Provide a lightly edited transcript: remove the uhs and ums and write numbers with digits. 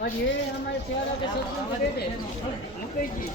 और ये हमारे सियारा के सेक्शन में रेट है मकई की